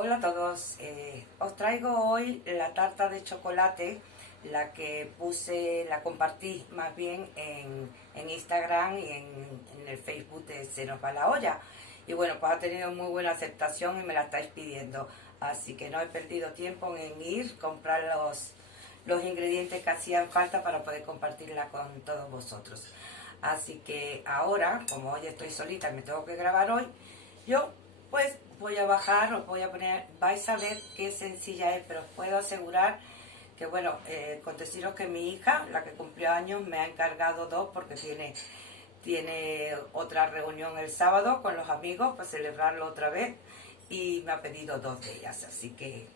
Hola a todos, os traigo hoy la tarta de chocolate, la que la compartí más bien en Instagram y en el Facebook de Se Nos Va la Olla. Y bueno, pues ha tenido muy buena aceptación y me la estáis pidiendo. Así que no he perdido tiempo en ir, comprar los ingredientes que hacían falta para poder compartirla con todos vosotros. Así que ahora, como hoy estoy solita y me tengo que grabar hoy, yo pues voy a bajar, os voy a poner, vais a ver qué sencilla es, pero os puedo asegurar que bueno, con deciros que mi hija, la que cumplió años, me ha encargado dos porque tiene otra reunión el sábado con los amigos para celebrarlo otra vez y me ha pedido dos de ellas, así que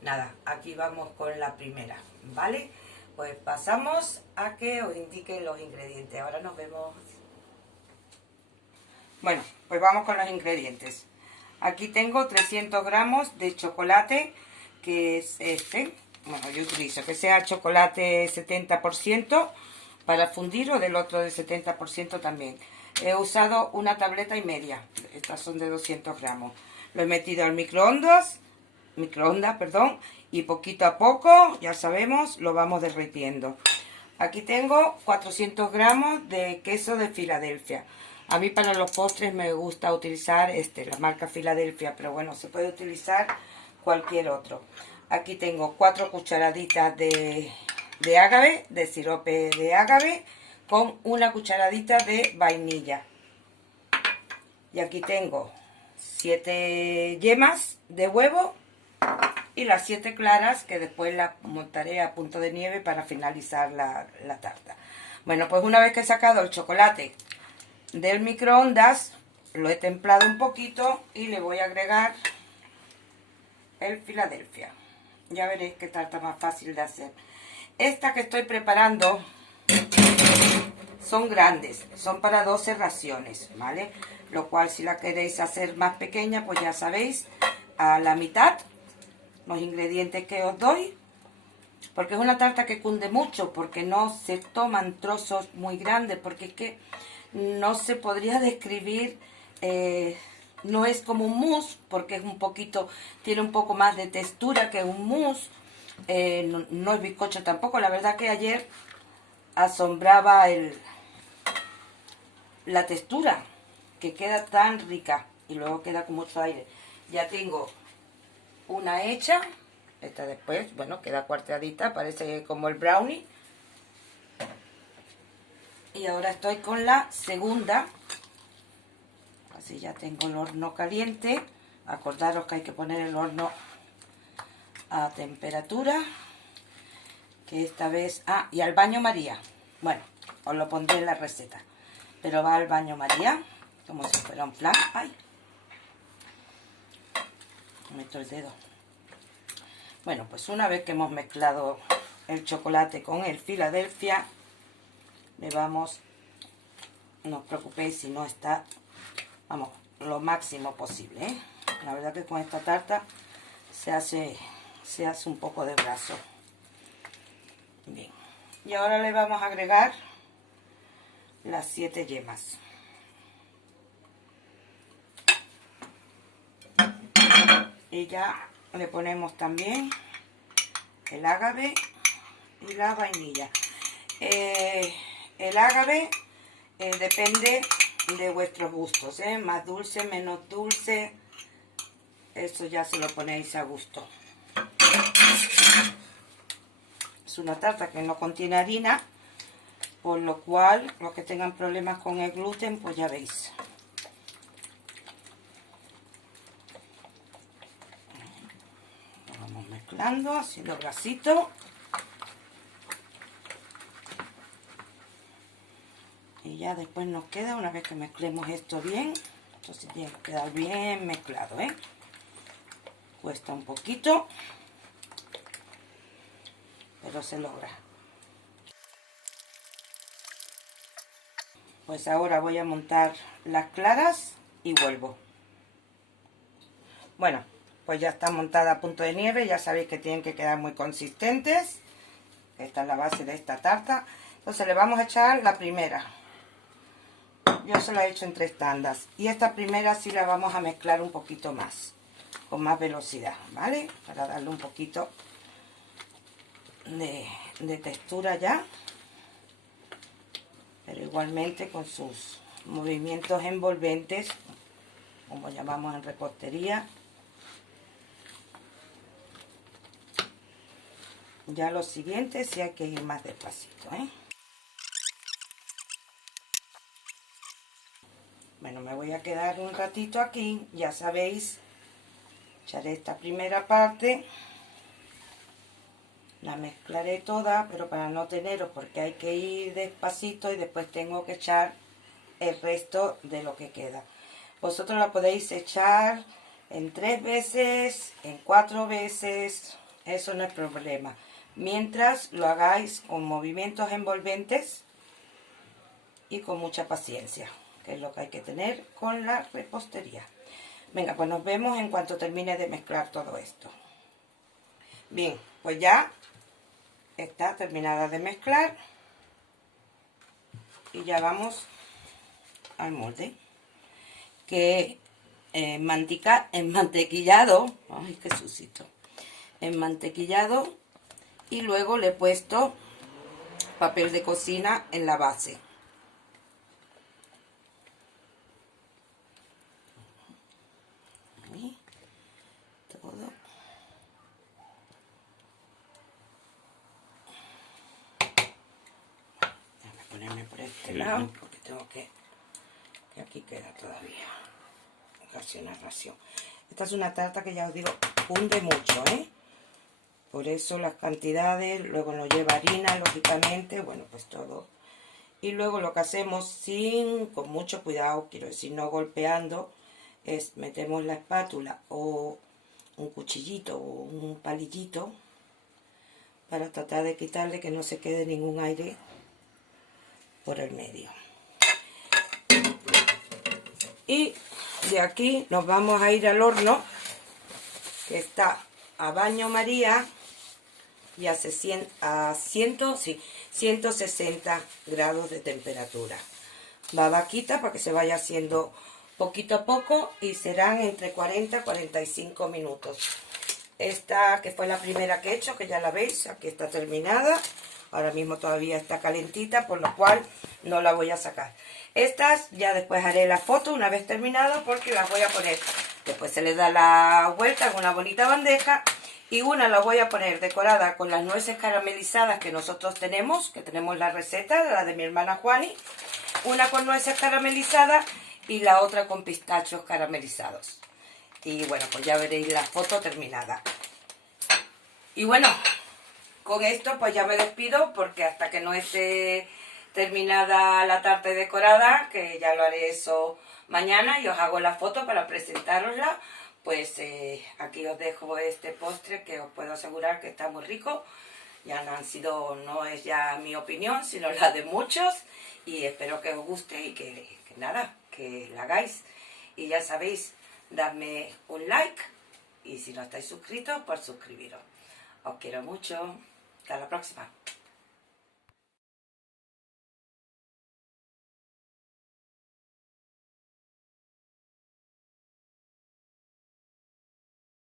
nada, aquí vamos con la primera, ¿vale? Pues pasamos a que os indiquen los ingredientes. Ahora nos vemos. Bueno, pues vamos con los ingredientes. Aquí tengo 300 gramos de chocolate, que es este. Bueno, yo utilizo que sea chocolate 70% para fundir o del otro de 70% también. He usado una tableta y media. Estas son de 200 gramos. Lo he metido al microondas, perdón, y poquito a poco, ya sabemos, lo vamos derritiendo. Aquí tengo 400 gramos de queso de Filadelfia. A mí para los postres me gusta utilizar la marca Filadelfia, pero bueno, se puede utilizar cualquier otro. Aquí tengo 4 cucharaditas de agave, de sirope de agave, con una cucharadita de vainilla. Y aquí tengo 7 yemas de huevo y las 7 claras, que después las montaré a punto de nieve para finalizar la tarta. Bueno, pues una vez que he sacado el chocolate del microondas, lo he templado un poquito y le voy a agregar el Filadelfia. Ya veréis qué tarta más fácil de hacer. Esta que estoy preparando son grandes, son para 12 raciones, ¿vale? Lo cual, si la queréis hacer más pequeña, pues ya sabéis, a la mitad los ingredientes que os doy, porque es una tarta que cunde mucho, porque no se toman trozos muy grandes, porque es que no se podría describir, no es como un mousse, porque es un poquito, tiene un poco más de textura que un mousse, no es bizcocho tampoco. La verdad que ayer asombraba la textura, que queda tan rica y luego queda con mucho aire. Ya tengo una hecha, esta después, bueno, queda cuarteadita, parece como el brownie. Y ahora estoy con la segunda, así ya tengo el horno caliente. Acordaros que hay que poner el horno a temperatura, que esta vez, y al baño María, bueno, os lo pondré en la receta, pero va al baño María, como si fuera un flan. Ay, meto el dedo. Bueno, pues una vez que hemos mezclado el chocolate con el Filadelfia, le vamos, no os preocupéis si no está, vamos, lo máximo posible, ¿eh? La verdad que con esta tarta se hace un poco de brazo. Bien, y ahora le vamos a agregar las 7 yemas. Y ya le ponemos también el agave y la vainilla. El agave depende de vuestros gustos, más dulce, menos dulce, eso ya se lo ponéis a gusto. Es una tarta que no contiene harina, por lo cual los que tengan problemas con el gluten, pues ya veis. Lo vamos mezclando, haciendo bracito. Y ya después nos queda, una vez que mezclemos esto bien, entonces tiene que quedar bien mezclado, Cuesta un poquito, pero se logra. Pues ahora voy a montar las claras y vuelvo. Bueno, pues ya está montada a punto de nieve, ya sabéis que tienen que quedar muy consistentes. Esta es la base de esta tarta. Entonces le vamos a echar la primera. Yo se la he hecho en 3 tandas. Y esta primera sí la vamos a mezclar un poquito más. con más velocidad, ¿vale? Para darle un poquito de textura ya, pero igualmente con sus movimientos envolventes, como llamamos en repostería. Ya lo siguiente sí hay que ir más despacito, ¿eh? Bueno, me voy a quedar un ratito aquí, ya sabéis, echaré esta primera parte, la mezclaré toda, pero para no teneros, porque hay que ir despacito y después tengo que echar el resto de lo que queda. Vosotros la podéis echar en 3 veces, en 4 veces, eso no es problema. Mientras lo hagáis con movimientos envolventes y con mucha paciencia, que es lo que hay que tener con la repostería. Venga, pues nos vemos en cuanto termine de mezclar todo esto. Bien, pues ya está terminada de mezclar y ya vamos al molde, que mantequillado, ay, qué sucito, mantequillado, y luego le he puesto papel de cocina en la base. Ahí, todo. Déjame ponerme por este lado, porque tengo que aquí queda todavía casi una ración. Esta es una tarta que ya os digo, funde mucho, ¿eh? Por eso las cantidades, luego no lleva harina, lógicamente, bueno, pues todo. Y luego lo que hacemos con mucho cuidado, quiero decir, no golpeando, es metemos la espátula o un cuchillito o un palillito para tratar de quitarle que no se quede ningún aire por el medio. Y de aquí nos vamos a ir al horno, que está a baño María y a 160 grados de temperatura. Va vaquita para que se vaya haciendo poquito a poco y serán entre 40 y 45 minutos. Esta que fue la primera que he hecho, que ya la veis, aquí está terminada. Ahora mismo todavía está calentita, por lo cual no la voy a sacar. Estas ya después haré la foto una vez terminada, porque las voy a poner. Después se les da la vuelta en una bonita bandeja. Y una la voy a poner decorada con las nueces caramelizadas que nosotros tenemos, que tenemos la receta, la de mi hermana Juani. Una con nueces caramelizadas y la otra con pistachos caramelizados. Y bueno, pues ya veréis la foto terminada. Y bueno, con esto pues ya me despido, porque hasta que no esté terminada la tarta decorada, que ya lo haré eso mañana y os hago la foto para presentarosla, pues aquí os dejo este postre que os puedo asegurar que está muy rico. Ya no es ya mi opinión, sino la de muchos, y espero que os guste y que nada, que la hagáis. Y ya sabéis, dadme un like, y si no estáis suscritos, pues suscribiros. Os quiero mucho. Hasta la próxima.